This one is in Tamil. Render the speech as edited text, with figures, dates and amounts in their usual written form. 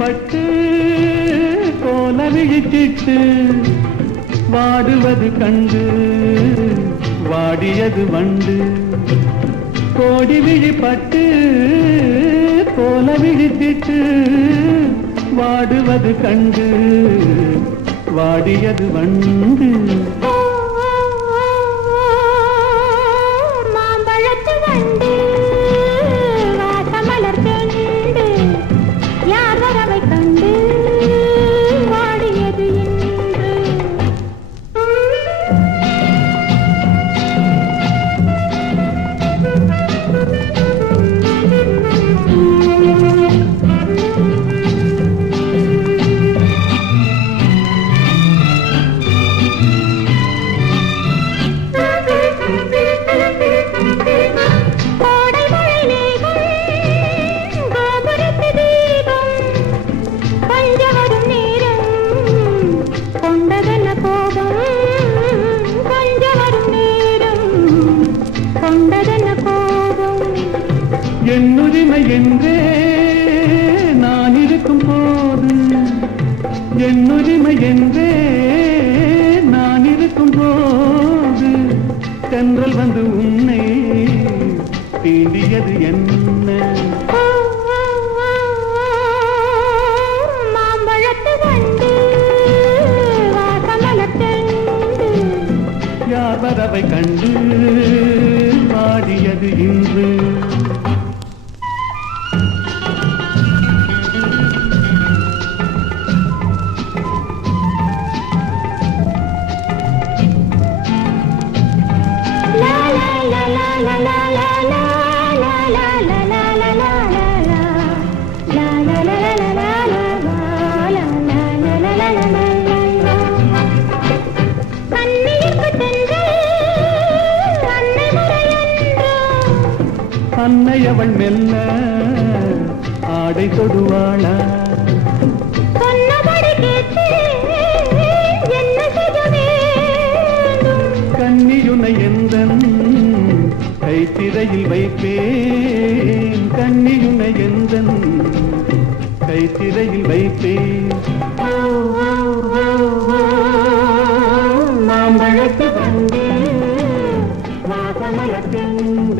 பட்டு கோல விழிச்சிட்டு வாடுவது கண்டு வாடியது வண்டு. கோடி விழிப்பட்டு கோல விழிச்சிட்டு வாடுவது கண்டு வாடியது வண்டு. என்னுரிமை என்றே நான் இருக்கும் போது, என்னுரிமை என்றே நான் இருக்கும் போது தென்றல் வந்து உன்னை தீண்டியது என்ன? மாம்பழத்து வண்டு வாசமலத்தெண்டு யார் வரவை கண்டு வாடியது இன்று. அன்னை அவள் மெல்ல ஆடை தொடுவாளா? கன்னியுனை எந்தன் கைத்திரையில் வைப்பேன், கன்னியுனை எந்தன் கைத்திரையில் வைப்பேன். மாம்பழத்து வண்டு வாசமலத்தெண்டு